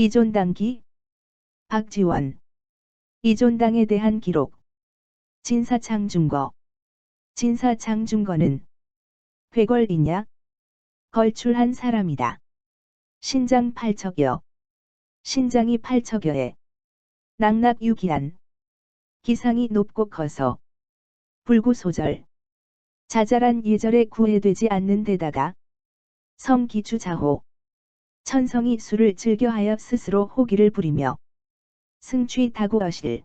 이존당기 박지원. 이존당에 대한 기록. 진사장중거. 진사장중거는 괴걸이냐? 걸출한 사람이다. 신장 8척여. 신장이 8척여에 낙낙유기한. 기상이 높고 커서 불구소절. 자잘한 예절에 구애되지 않는 데다가 성기주자호. 천성이 술을 즐겨하여 스스로 호기를 부리며 승취다구어실.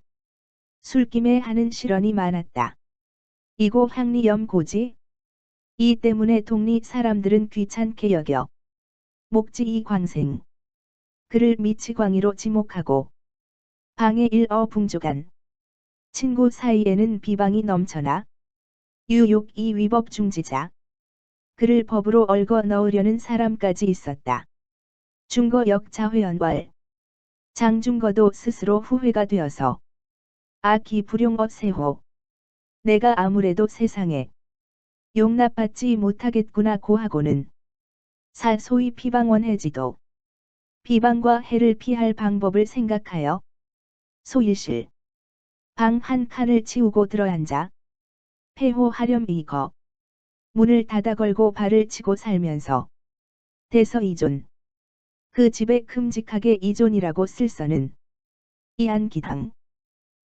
술김에 하는 실언이 많았다. 이고 향리염고지. 이 때문에 동리 사람들은 귀찮게 여겨 목지이 광생. 그를 미치광이로 지목하고 방해 일어붕조간. 친구 사이에는 비방이 넘쳐나 유욕이 위법 중지자. 그를 법으로 얽어 넣으려는 사람까지 있었다. 중거 역자회연왈. 장중거도 스스로 후회가 되어서 아기 불용어 세호. 내가 아무래도 세상에 용납받지 못하겠구나 고하고는 사소히 비방원해지도 비방과 해를 피할 방법을 생각하여 소일실 방 한 칸을 치우고 들어앉아 폐호하렴 이거. 문을 닫아 걸고 발을 치고 살면서 대서이존. 그 집에 큼직하게 이존이라고 쓸서는 이안기당.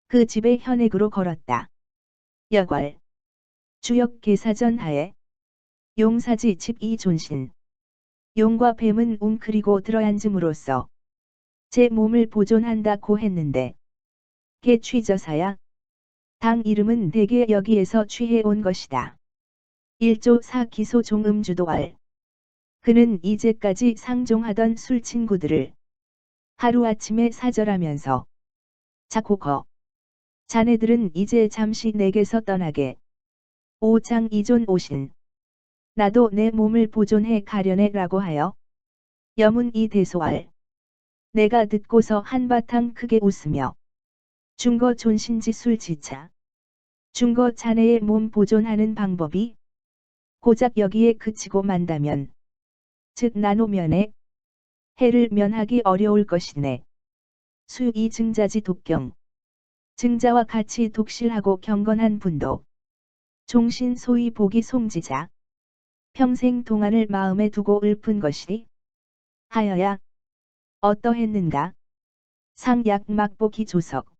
그 집에 현액으로 걸었다. 여괄. 주역 계사전 하에 용사지 집 이존신. 용과 뱀은 웅크리고 들어앉음으로써 제 몸을 보존한다고 했는데 개 취저사야. 당 이름은 대개 여기에서 취해온 것이다. 1조 4 기소 종음주도알. 그는 이제까지 상종하던 술 친구들을 하루아침에 사절하면서 자고거. 자네들은 이제 잠시 내게서 떠나게. 오장 이존 오신. 나도 내 몸을 보존해 가려네 라고 하여 여문 이 대소알. 내가 듣고서 한바탕 크게 웃으며 중거 존신지 술지차. 중거 자네의 몸 보존하는 방법이 고작 여기에 그치고 만다면 즉 나노면에 해를 면하기 어려울 것이네. 수이 증자지 독경. 증자와 같이 독실하고 경건한 분도 종신 소위 복이 송지자. 평생 동안을 마음에 두고 읊은 것이 하여야 어떠했는가. 상약 막보기 조석.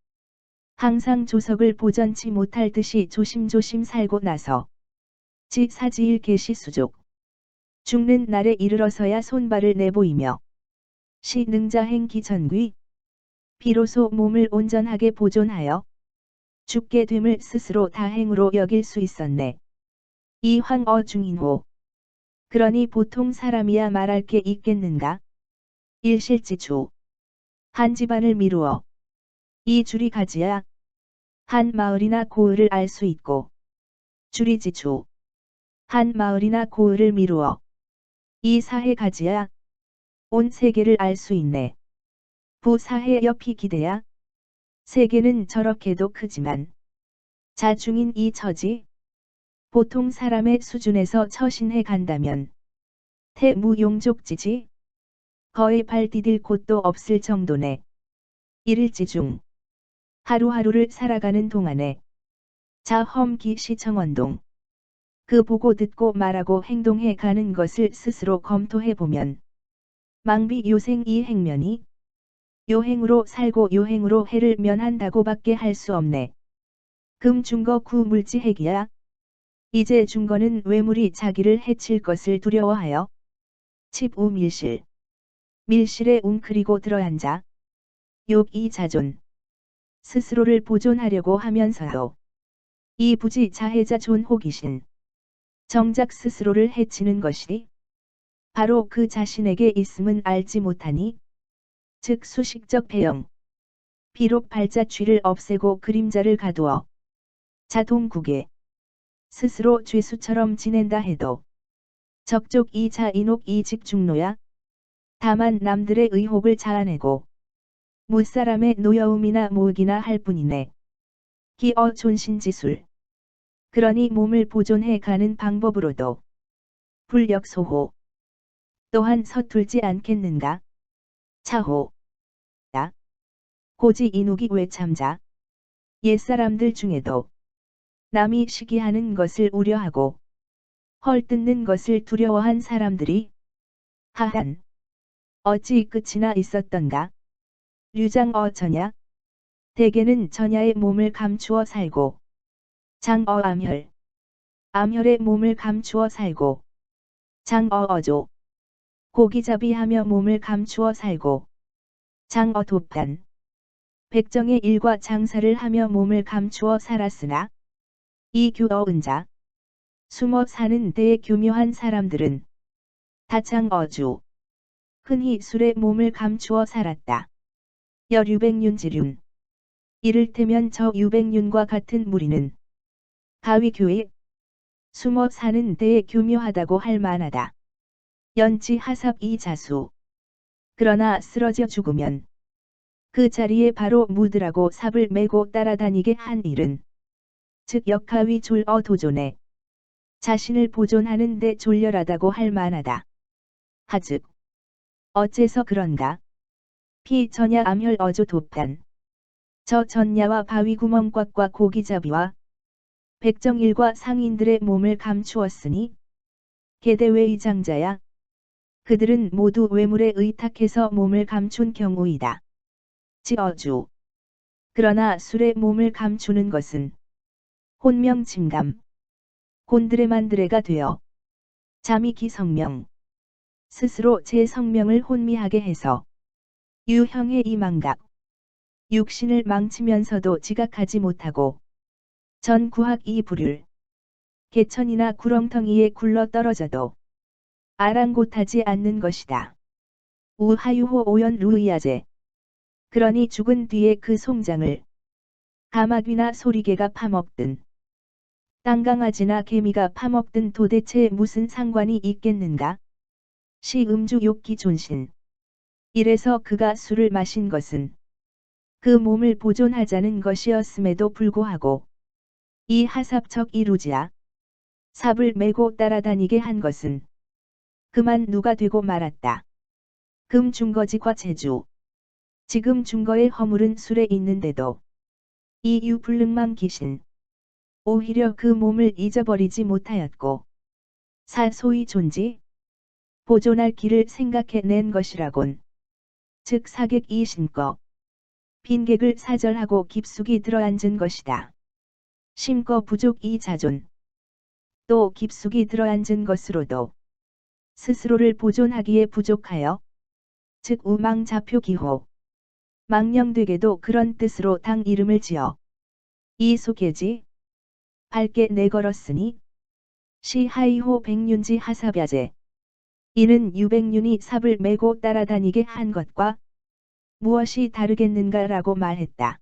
항상 조석을 보전치 못할 듯이 조심조심 살고 나서 지 사지일 계시수족. 죽는 날에 이르러서야 손발을 내보이며 시능자행 기전귀. 비로소 몸을 온전하게 보존하여 죽게 됨을 스스로 다행으로 여길 수 있었네. 이황어 중인호. 그러니 보통 사람이야 말할 게 있겠는가. 일실지주. 한 집안을 미루어 이 줄이 가지야 한 마을이나 고을을 알 수 있고 줄이지주. 한 마을이나 고을을 미루어 이 사해 가지야 온 세계를 알 수 있네. 부사해 옆이 기대야 세계는 저렇게도 크지만 자중인 이 처지. 보통 사람의 수준에서 처신해 간다면 태무용족지지. 거의 발 디딜 곳도 없을 정도네. 일일지중. 하루하루를 살아가는 동안에 자험기 시청원동. 그 보고 듣고 말하고 행동해 가는 것을 스스로 검토해 보면 망비 요생 이 행면이 요행으로 살고 요행으로 해를 면한다고 밖에 할 수 없네. 금중거 구물지 핵이야. 이제 중거는 외물이 자기를 해칠 것을 두려워하여 칩우 밀실. 밀실에 웅크리고 들어앉아 욕이 자존. 스스로를 보존하려고 하면서도 이 부지 자해자 존호기신. 정작 스스로를 해치는 것이 바로 그 자신에게 있음은 알지 못하니 즉 수식적 배영. 비록 발자취를 없애고 그림자를 가두어 자동국에 스스로 죄수처럼 지낸다 해도 적족 이자 인옥 이직 중노야. 다만 남들의 의혹을 자아내고 무사람의 노여움이나 모욕이나 할 뿐이네. 기어 존신지술. 그러니 몸을 보존해 가는 방법으로도 불력소호. 또한 서툴지 않겠는가. 차호. 고지 이누기 외참자. 옛사람들 중에도 남이 시기하는 것을 우려하고 헐뜯는 것을 두려워한 사람들이 하한 어찌 끝이나 있었던가. 류장어 전야. 대개는 전야의 몸을 감추어 살고 장어 암혈. 암혈의 몸을 감추어 살고 장어 어조. 고기잡이하며 몸을 감추어 살고 장어 도판. 백정의 일과 장사를 하며 몸을 감추어 살았으나 이 교어은자. 숨어 사는 데에 교묘한 사람들은 다창어주. 흔히 술에 몸을 감추어 살았다. 여류백륜지륜. 이를테면 저 유백륜과 같은 무리는 가위교에 숨어 사는 데에 교묘하다고 할 만하다. 연치 하삽 이 자수. 그러나 쓰러져 죽으면 그 자리에 바로 묻으라고 삽을 메고 따라다니게 한 일은 즉 역하위 졸어 도존에 자신을 보존하는 데 졸렬하다고 할 만하다. 하즉 어째서 그런가? 피 전야 암혈 어조 도판. 저 전야와 바위구멍꽉과 고기잡이와 백정일과 상인들의 몸을 감추었으니 계대외의 장자야. 그들은 모두 외물에 의탁해서 몸을 감춘 경우이다. 지어주. 그러나 술에 몸을 감추는 것은 혼명침감. 곤드레만드레가 되어 잠이 기성명. 스스로 제 성명을 혼미하게 해서 유형의 이망각. 육신을 망치면서도 지각하지 못하고 전구학 이불을 개천이나 구렁텅이에 굴러 떨어져도 아랑곳하지 않는 것이다. 우하유호 오연 루이아제. 그러니 죽은 뒤에 그 송장을 가마귀나 소리개가 파먹든 땅강아지나 개미가 파먹든 도대체 무슨 상관이 있겠는가? 시 음주 욕기 존신. 이래서 그가 술을 마신 것은 그 몸을 보존하자는 것이었음에도 불구하고 이 하삽척 이루지야. 삽을 메고 따라다니게 한 것은 그만 누가 되고 말았다. 금 중거지과 제주. 지금 중거의 허물은 술에 있는데도 이 유불능망 귀신. 오히려 그 몸을 잊어버리지 못하였고 사소의 존지. 보존할 길을 생각해낸 것이라곤. 즉 사객 이 신거. 빈객을 사절하고 깊숙이 들어앉은 것이다. 심거 부족 이 자존. 또 깊숙이 들어앉은 것으로도 스스로를 보존하기에 부족하여 즉 우망자표 기호. 망령되게도 그런 뜻으로 당 이름을 지어 이 소개지 밝게 내걸었으니 시 하이호 백륜지 하사벼제. 이는 유백륜이 삽을 메고 따라다니게 한 것과 무엇이 다르겠는가라고 말했다.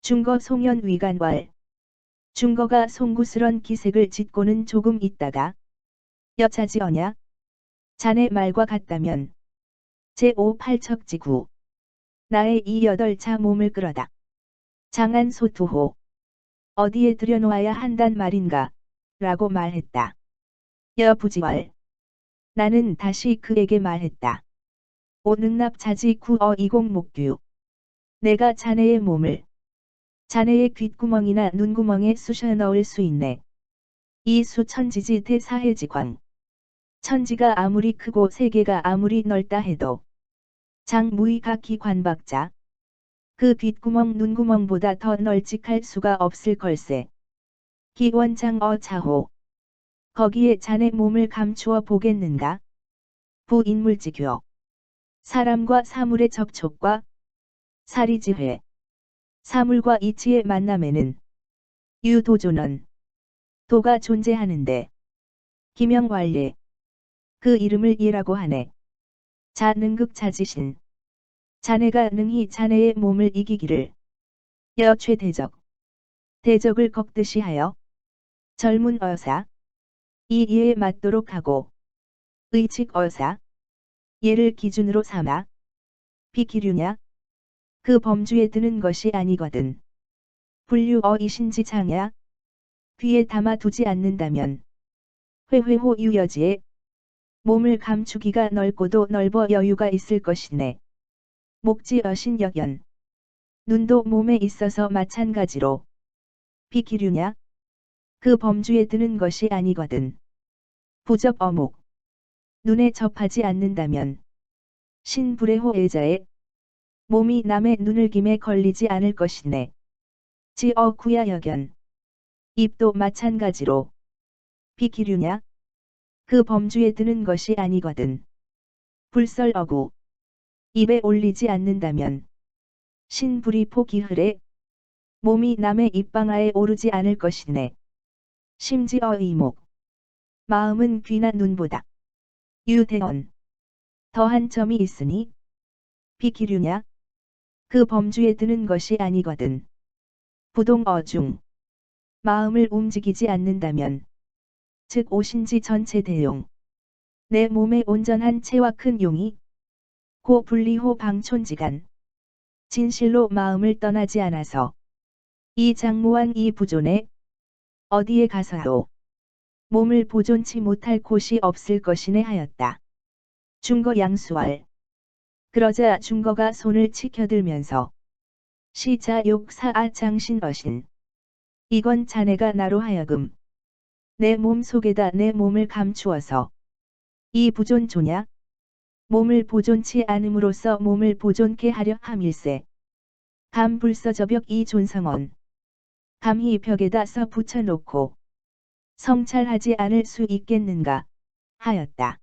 중거 송연 위간왈. 중거가 송구스런 기색을 짓고는 조금 있다가 여차지어냐? 자네 말과 같다면 제5팔척지구. 나의 이 8자 몸을 끌어다. 장안소투호. 어디에 들여놓아야 한단 말인가? 라고 말했다. 여부지월. 나는 다시 그에게 말했다. 오능납자지 구어 이공목규. 내가 자네의 몸을 자네의 귓구멍이나 눈구멍에 쑤셔 넣을 수 있네. 이 수천지지 대사해지광. 천지가 아무리 크고 세계가 아무리 넓다 해도 장무의각기 관박자. 그 귓구멍 눈구멍보다 더 널찍할 수가 없을 걸세. 기원장어 자호. 거기에 자네 몸을 감추어 보겠는가? 부인물지교. 사람과 사물의 접촉과 사리지회. 사물과 이치의 만남에는 유도존언. 도가 존재하는데 기명왈례. 그 이름을 예라고 하네. 자능극자지신. 자네가 능히 자네의 몸을 이기기를 여최대적. 대적을 꺾듯이 하여 젊은 어사. 이 예에 맞도록 하고 의칙 어사. 예를 기준으로 삼아 비기류냐? 그 범주에 드는 것이 아니거든. 분류어이신지 장야? 귀에 담아두지 않는다면 회회호 유여지에 몸을 감추기가 넓고도 넓어 여유가 있을 것이네. 목지어신 여연. 눈도 몸에 있어서 마찬가지로 비기류냐? 그 범주에 드는 것이 아니거든. 부적 어목. 눈에 접하지 않는다면 신불의호애자에 몸이 남의 눈을 김에 걸리지 않을 것이네. 지어구야 여견. 입도 마찬가지로 비기류냐? 그 범주에 드는 것이 아니거든. 불설어구. 입에 올리지 않는다면 신불이 포기흐래 몸이 남의 입방아에 오르지 않을 것이네. 심지어 이목. 마음은 귀나 눈보다 유대언. 더한 점이 있으니 비기류냐? 그 범주에 드는 것이 아니거든. 부동어중. 마음을 움직이지 않는다면 즉 오신지 전체 대용. 내 몸에 온전한 체와 큰 용이 고 분리호 방촌지간. 진실로 마음을 떠나지 않아서 이 장무한 이 부존에 어디에 가서도 몸을 보존치 못할 곳이 없을 것이네 하였다. 중거 양수월. 그러자 중거가 손을 치켜들면서 시자 욕사아 장신 어신. 이건 자네가 나로 하여금 내 몸 속에다 내 몸을 감추어서 이 부존조냐? 몸을 보존치 않음으로써 몸을 보존케 하려 함일세. 감불서저벽 이 존성언. 감히 벽에다 써 붙여놓고 성찰하지 않을 수 있겠는가 하였다.